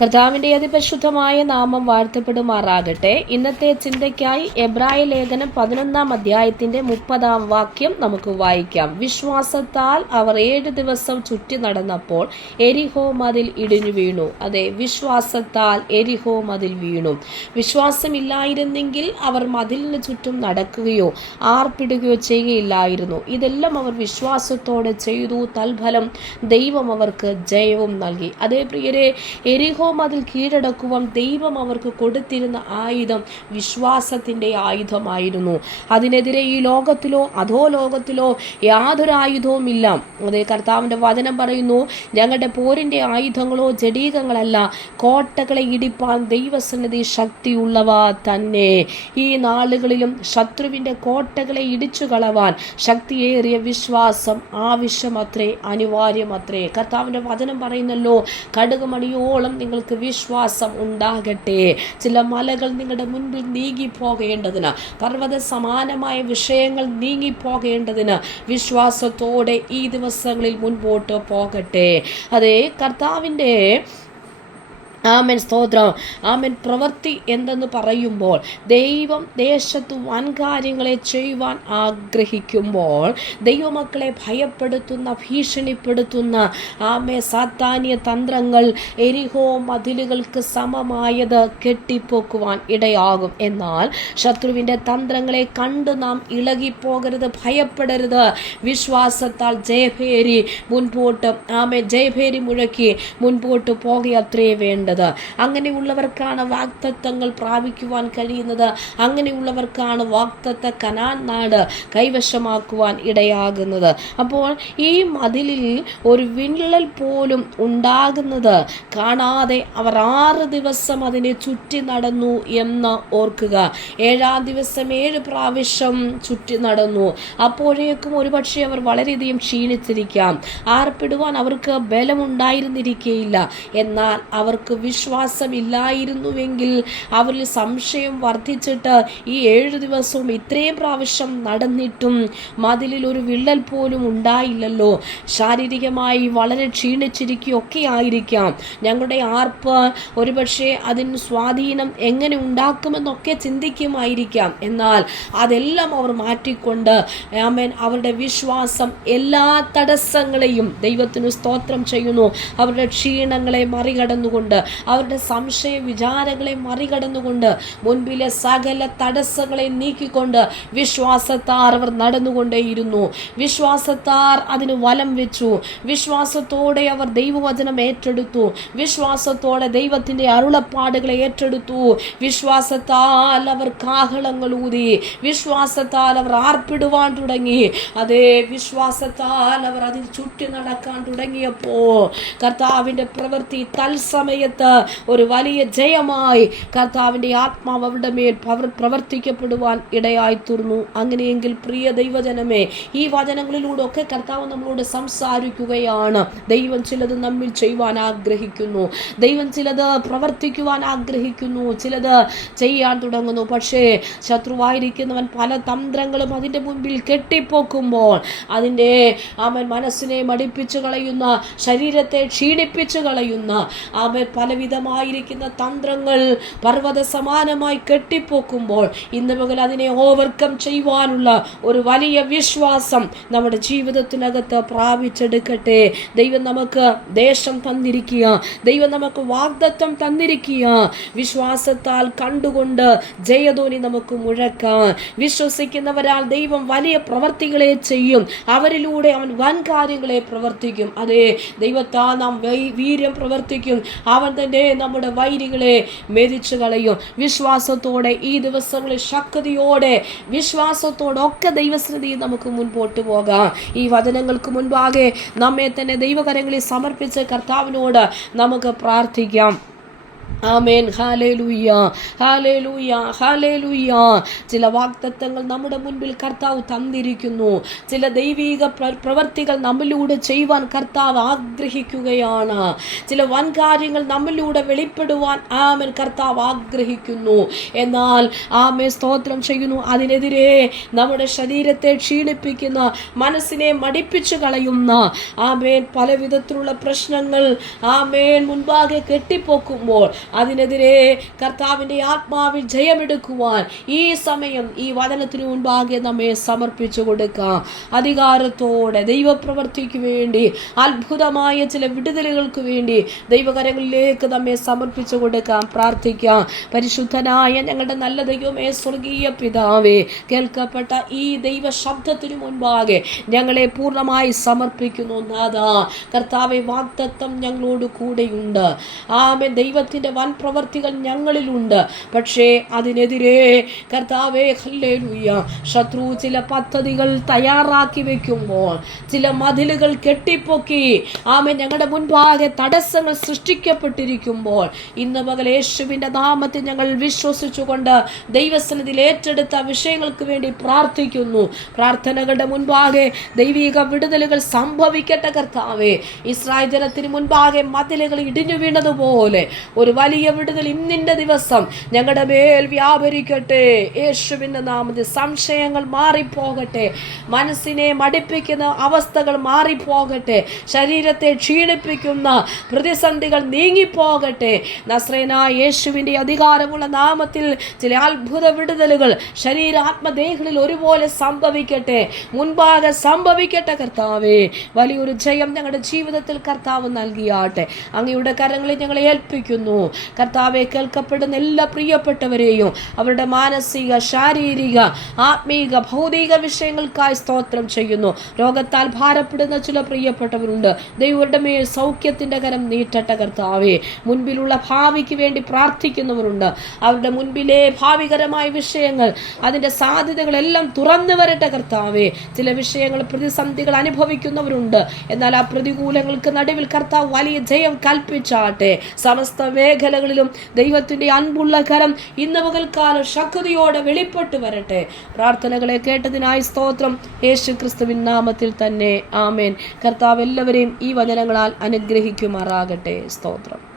കർത്താവിന്റെ അതിപരിശുദ്ധമായ നാമം വാഴ്ത്തപ്പെടുമാറാകട്ടെ. ഇന്നത്തെ ചിന്തയ്ക്കായി എബ്രായ ലേഖനം പതിനൊന്നാം അധ്യായത്തിന്റെ മുപ്പതാം വാക്യം നമുക്ക് വായിക്കാം. വിശ്വാസത്താൽ അവർ ഏഴ് ദിവസം ചുറ്റി നടന്നപ്പോൾ എരിഹോ മതിൽ ഇടിഞ്ഞു വീണു. അതെ വിശ്വാസത്താൽ എരിഹോ മതിൽ വീണു. വിശ്വാസമില്ലായിരുന്നെങ്കിൽ അവർ മതിലിന് ചുറ്റും നടക്കുകയോ ആർപ്പിടുകയോ ചെയ്യുകയില്ലായിരുന്നു. ഇതെല്ലാം അവർ വിശ്വാസത്തോടെ ചെയ്തു. തൽഫലം ദൈവം അവർക്ക് ജയവും നൽകി. അതേ പ്രിയരെ എരിഹോ മതിൽ കീഴടക്കുവാൻ ദൈവം അവർക്ക് കൊടുത്തിരുന്ന ആയുധം വിശ്വാസത്തിന്റെ ആയുധമായിരുന്നു. അതിനെതിരെ ഈ ലോകത്തിലോ അധോ ലോകത്തിലോ യാതൊരു ആയുധവും ഇല്ല. അതേ കർത്താവിന്റെ വചനം പറയുന്നു ഞങ്ങളുടെ പോരിന്റെ ആയുധങ്ങളോ ജഡീകങ്ങളല്ല. കോട്ടകളെ ഇടിപ്പാൻ ദൈവസന്നിധി ശക്തിയുള്ളവ തന്നെ. ഈ നാളുകളിലും ശത്രുവിന്റെ കോട്ടകളെ ഇടിച്ചു കളവാൻ ശക്തിയേറിയ വിശ്വാസം ആവശ്യമത്രേ അനിവാര്യമത്രേ. കർത്താവിന്റെ വചനം പറയുന്നല്ലോ കടുകുമണിയോളം നിങ്ങൾക്ക് വിശ്വാസം ഉണ്ടാകട്ടെ. ചില മലകൾ നിങ്ങളുടെ മുൻപിൽ നീങ്ങിപ്പോകേണ്ടതിന് പർവത സമാനമായ വിഷയങ്ങൾ നീങ്ങിപ്പോകേണ്ടതിന് വിശ്വാസത്തോടെ ഈ ദിവസങ്ങളിൽ മുൻപോട്ട് പോകട്ടെ. അതേ കർത്താവിന്റെ ആമൻ സ്തോത്രം. ആമൻ പ്രവൃത്തി എന്തെന്ന് പറയുമ്പോൾ ദൈവം ദേശത്ത് വൻ കാര്യങ്ങളെ ചെയ്യുവാൻ ആഗ്രഹിക്കുമ്പോൾ ദൈവമക്കളെ ഭയപ്പെടുത്തുന്ന ഭീഷണിപ്പെടുത്തുന്ന ആമെ സാത്താന്യ തന്ത്രങ്ങൾ എരിഹോ മതിലുകൾക്ക് സമമായത് കെട്ടിപ്പോക്കുവാൻ ഇടയാകും. എന്നാൽ ശത്രുവിന്റെ തന്ത്രങ്ങളെ കണ്ട് നാം ഇളകിപ്പോകരുത് ഭയപ്പെടരുത്. വിശ്വാസത്താൽ ജയഭേരി മുൻപോട്ട് ആമെ ജയഭേരി മുഴക്കി മുൻപോട്ട് പോകുകയത്രേ വേണ്ടത് അങ്ങനെയുള്ളവർക്കാണ് വാക്തത്വങ്ങൾ പ്രാപിക്കുവാൻ കഴിയുന്നത്. അങ്ങനെയുള്ളവർക്കാണ് വാക്തത്വ കനാൻ നാട് കൈവശമാക്കുവാൻ ഇടയാകുന്നത്. അപ്പോൾ ഈ മതിലിൽ ഒരു വിള്ളൽ പോലും ഉണ്ടാകുന്നത് കാണാതെ അവർ ആറ് ദിവസം അതിനെ ചുറ്റി നടന്നു എന്ന് ഓർക്കുക. ഏഴാം ദിവസം ഏഴ് പ്രാവശ്യം ചുറ്റി നടന്നു. അപ്പോഴേക്കും ഒരുപക്ഷെ അവർ വളരെയധികം ക്ഷീണിച്ചിരിക്കാം. ആർപ്പിടുവാൻ അവർക്ക് ബലമുണ്ടായിരുന്നിരിക്കയില്ല. എന്നാൽ അവർക്ക് വിശ്വാസമില്ലായിരുന്നുവെങ്കിൽ അവരിൽ സംശയം വർദ്ധിച്ചിട്ട് ഈ ഏഴ് ദിവസവും ഇത്രയും പ്രാവശ്യം നടന്നിട്ടും മതിലിൽ ഒരു വിള്ളൽ പോലും ഉണ്ടായില്ലല്ലോ. ശാരീരികമായി വളരെ ക്ഷീണിച്ചിരിക്കുകയൊക്കെ ആയിരിക്കാം ഞങ്ങളുടെ ആർപ്പ് ഒരുപക്ഷെ അതിന് സ്വാധീനം എങ്ങനെ ഉണ്ടാക്കുമെന്നൊക്കെ ചിന്തിക്കുമായിരിക്കാം. എന്നാൽ അതെല്ലാം അവർ മാറ്റിക്കൊണ്ട് ആമേൻ അവരുടെ വിശ്വാസം എല്ലാ തടസ്സങ്ങളെയും ദൈവത്തിന് സ്തോത്രം ചെയ്യുന്നു. അവരുടെ ക്ഷീണങ്ങളെ മറികടന്നുകൊണ്ട് അവരുടെ സംശയ വിചാരങ്ങളെ മറികടന്നുകൊണ്ട് മുൻപിലെ സകല തടസ്സങ്ങളെ നീക്കിക്കൊണ്ട് വിശ്വാസത്താർ അവർ നടന്നുകൊണ്ടേയിരുന്നു. വിശ്വാസത്താർ അതിന് വലം വെച്ചു. വിശ്വാസത്തോടെ അവർ ദൈവവചനം ഏറ്റെടുത്തു. വിശ്വാസത്തോടെ ദൈവത്തിന്റെ അരുളപ്പാടുകളെ ഏറ്റെടുത്തു. വിശ്വാസത്താൽ അവർ കാഹളങ്ങൾ ഊതി. വിശ്വാസത്താൽ അവർ ആർപ്പിടുവാൻ തുടങ്ങി. അതേ വിശ്വാസത്താൽ അവർ അതിൽ ചുറ്റി നടക്കാൻ തുടങ്ങിയപ്പോ കർത്താവിന്റെ പ്രവൃത്തി തത്സമയത്ത് ഒരു വലിയ ജയമായി കർത്താവിന്റെ ആത്മാവ് അവരുടെ മേൽ പ്രവർ- പ്രവർത്തിക്കപ്പെടുവാൻ ഇടയായി തീർന്നു. അങ്ങനെയെങ്കിൽ പ്രിയ ദൈവജനമേ ഈ വചനങ്ങളിലൂടെ ഒക്കെ കർത്താവ് നമ്മളോട് സംസാരിക്കുകയാണ്. ദൈവം ചിലത് നമ്മിൽ ചെയ്യുവാൻ ആഗ്രഹിക്കുന്നു. ദൈവം ചിലത് പ്രവർത്തിക്കുവാൻ ആഗ്രഹിക്കുന്നു. ചിലത് ചെയ്യാൻ തുടങ്ങുന്നു. പക്ഷേ ശത്രുവായിരിക്കുന്നവൻ പല തന്ത്രങ്ങളും അതിന്റെ മുമ്പിൽ കെട്ടിപ്പോക്കുമ്പോൾ അതിന്റെ അവൻ മനസ്സിനെ മടിപ്പിച്ചു കളയുന്ന ശരീരത്തെ ക്ഷീണിപ്പിച്ചു കളയുന്ന അവൻ പലവിധമായിരിക്കുന്ന തന്ത്രങ്ങൾ പർവത സമാനമായി കെട്ടിപ്പോക്കുമ്പോൾ ഇന്ന് പകൽ അതിനെ ഓവർകം ചെയ്യുവാനുള്ള ഒരു വലിയ വിശ്വാസം നമ്മുടെ ജീവിതത്തിനകത്ത് പ്രാപിച്ചെടുക്കട്ടെ. ദൈവം നമുക്ക് ദേശം തന്നിരിക്കുക. ദൈവം നമുക്ക് വാഗ്ദത്വം തന്നിരിക്കുക. വിശ്വാസത്താൽ കണ്ടുകൊണ്ട് ജയധോനി നമുക്ക് മുഴക്കാം. വിശ്വസിക്കുന്നവരാൽ ദൈവം വലിയ പ്രവർത്തികളെ ചെയ്യും. അവരിലൂടെ അവൻ വൻ കാര്യങ്ങളെ പ്രവർത്തിക്കും. അതെ ദൈവത്താ നാം വീര്യം പ്രവർത്തിക്കും. അവൻ തന്നെ നമ്മുടെ വൈരികളെ മെതിച്ചു കളയും. വിശ്വാസത്തോടെ ഈ ദിവസങ്ങളിൽ ശക്തിയോടെ വിശ്വാസത്തോടൊക്കെ ദൈവശ്രുതി നമുക്ക് മുൻപോട്ട് പോകാം. ഈ വചനങ്ങൾക്ക് മുൻപാകെ നമ്മെ തന്നെ ദൈവകരങ്ങളിൽ സമർപ്പിച്ച് കർത്താവിനോട് നമുക്ക് പ്രാർത്ഥിക്കാം. ആമേൻ. ഹാലേലൂയ ഹാലേലൂയ ഹാലേലൂയ ചില വാഗ്ദത്തങ്ങൾ നമ്മുടെ മുൻപിൽ കർത്താവ് തന്നിരിക്കുന്നു. ചില ദൈവീക പ്ര- പ്രവർത്തികൾ നമ്മിലൂടെ ചെയ്യുവാൻ കർത്താവ് ആഗ്രഹിക്കുകയാണ്. ചില വൻകാര്യങ്ങൾ നമ്മിലൂടെ വെളിപ്പെടുവാൻ ആമേൻ കർത്താവ് ആഗ്രഹിക്കുന്നു. എന്നാൽ ആമേ സ്തോത്രം ചെയ്യുന്നു. അതിനെതിരെ നമ്മുടെ ശരീരത്തെ ക്ഷീണിപ്പിക്കുന്ന മനസ്സിനെ മടിപ്പിച്ചു കളയുന്ന ആമേൻ പല വിധത്തിലുള്ള പ്രശ്നങ്ങൾ ആമേൻ മുൻപാകെ കെട്ടിപ്പോക്കുമ്പോൾ അതിനെതിരെ കർത്താവിന്റെ ആത്മാവിൽ ജയമെടുക്കുവാൻ ഈ സമയം ഈ വചനത്തിനു മുൻപാകെ നമ്മെ സമർപ്പിച്ചു കൊടുക്കാം. അധികാരത്തോടെ ദൈവപ്രവർത്തിക്ക് വേണ്ടി അത്ഭുതമായ ചില വിടുതലുകൾക്ക് വേണ്ടി ദൈവകരങ്ങളിലേക്ക് നമ്മെ സമർപ്പിച്ചു കൊടുക്കാം. പ്രാർത്ഥിക്കാം. പരിശുദ്ധനായ ഞങ്ങളുടെ നല്ല ദൈവമേ സ്വർഗീയ പിതാവേ കേൾക്കപ്പെട്ട ഈ ദൈവ ശബ്ദത്തിനു മുൻപാകെ ഞങ്ങളെ പൂർണമായി സമർപ്പിക്കുന്നു നാഥ. കർത്താവെ വാക്തത്വം ഞങ്ങളോട് കൂടെയുണ്ട്. ആമെ ദൈവത്തിന്റെ വൻ പ്രവർത്തികൾ ഞങ്ങളിലുണ്ട്. പക്ഷേ അതിനെതിരെ കർത്താവേ ഹല്ലേലൂയ. ശത്രു ചില പദ്ധതികൾ തയ്യാറാക്കി വെക്കുമ്പോൾ ചില മതിലുകൾ കെട്ടിപ്പൊക്കി ആമേ ഞങ്ങളുടെ മുൻപാകെ തടസ്സങ്ങൾ സൃഷ്ടിക്കപ്പെട്ടിരിക്കുമ്പോൾ ഇന്ന് പകൽ യേശുവിന്റെ നാമത്തിൽ ഞങ്ങൾ വിശ്വസിച്ചുകൊണ്ട് ദൈവസന്നിധിയിൽ ഏറ്റെടുത്ത വിഷയങ്ങൾക്ക് വേണ്ടി പ്രാർത്ഥിക്കുന്നു. പ്രാർത്ഥനകളുടെ മുൻപാകെ ദൈവിക വിടുതലുകൾ സംഭവിക്കട്ടെ കർത്താവേ. ഇസ്രായേൽ ജനത്തിന് മുൻപാകെ മതിലുകൾ ഇടിഞ്ഞു വീണതുപോലെ ഒരു വലിയ വിടുതൽ ഇന്നിന്റെ ദിവസം ഞങ്ങളുടെ മേൽ വ്യാപരിക്കട്ടെ. യേശുവിന്റെ നാമത്തിൽ സംശയങ്ങൾ മാറിപ്പോകട്ടെ. മനസ്സിനെ മടിപ്പിക്കുന്ന അവസ്ഥകൾ മാറിപ്പോകട്ടെ. ശരീരത്തെ ക്ഷീണിപ്പിക്കുന്ന പ്രതിസന്ധികൾ നീങ്ങിപ്പോകട്ടെ. നസ്രേന യേശുവിന്റെ അധികാരമുള്ള നാമത്തിൽ ചില അത്ഭുത വിടുതലുകൾ ശരീരാത്മദേഹങ്ങളിൽ ഒരുപോലെ സംഭവിക്കട്ടെ. മുൻപാകെ സംഭവിക്കട്ടെ കർത്താവേ. വലിയൊരു ജയം ഞങ്ങളുടെ ജീവിതത്തിൽ കർത്താവ് നൽകിയാട്ടെ. അങ്ങയുടെ കരങ്ങളിൽ ഞങ്ങളെ ഏൽപ്പിക്കുന്നു. കർത്താവെ കേൾക്കപ്പെടുന്ന എല്ലാ പ്രിയപ്പെട്ടവരെയും അവരുടെ മാനസിക ശാരീരിക ആത്മീക ഭൗതിക വിഷയങ്ങൾക്കായി സ്തോത്രം ചെയ്യുന്നു. രോഗത്താൽ ഭാരപ്പെടുന്ന ചില പ്രിയപ്പെട്ടവരുണ്ട്. ദൈവരുടെ മേൽ സൗഖ്യത്തിന്റെ കരം നീട്ടട്ട കർത്താവെ. മുൻപിലുള്ള ഭാവിക്ക് വേണ്ടി പ്രാർത്ഥിക്കുന്നവരുണ്ട്. അവരുടെ മുൻപിലെ ഭാവികരമായ വിഷയങ്ങൾ അതിന്റെ സാധ്യതകളെല്ലാം തുറന്നു വരട്ടെ കർത്താവെ. ചില വിഷയങ്ങൾ പ്രതിസന്ധികൾ അനുഭവിക്കുന്നവരുണ്ട്. എന്നാൽ ആ പ്രതികൂലങ്ങൾക്ക് നടുവിൽ കർത്താവ് വലിയ ജയം കൽപ്പിച്ചാട്ടെ. സമസ്ത മേഖലകളിലും ദൈവത്തിന്റെ അൻപുള്ള കരം ഇന്ന് പകൽക്കാലം ശക്തിയോടെ വെളിപ്പെട്ട് വരട്ടെ. പ്രാർത്ഥനകളെ കേട്ടതിനായി സ്തോത്രം. യേശു ക്രിസ്തുവിൻ നാമത്തിൽ തന്നെ. ആമേൻ. കർത്താവ് എല്ലാവരെയും ഈ വചനങ്ങളാൽ അനുഗ്രഹിക്കുമാറാകട്ടെ. സ്തോത്രം.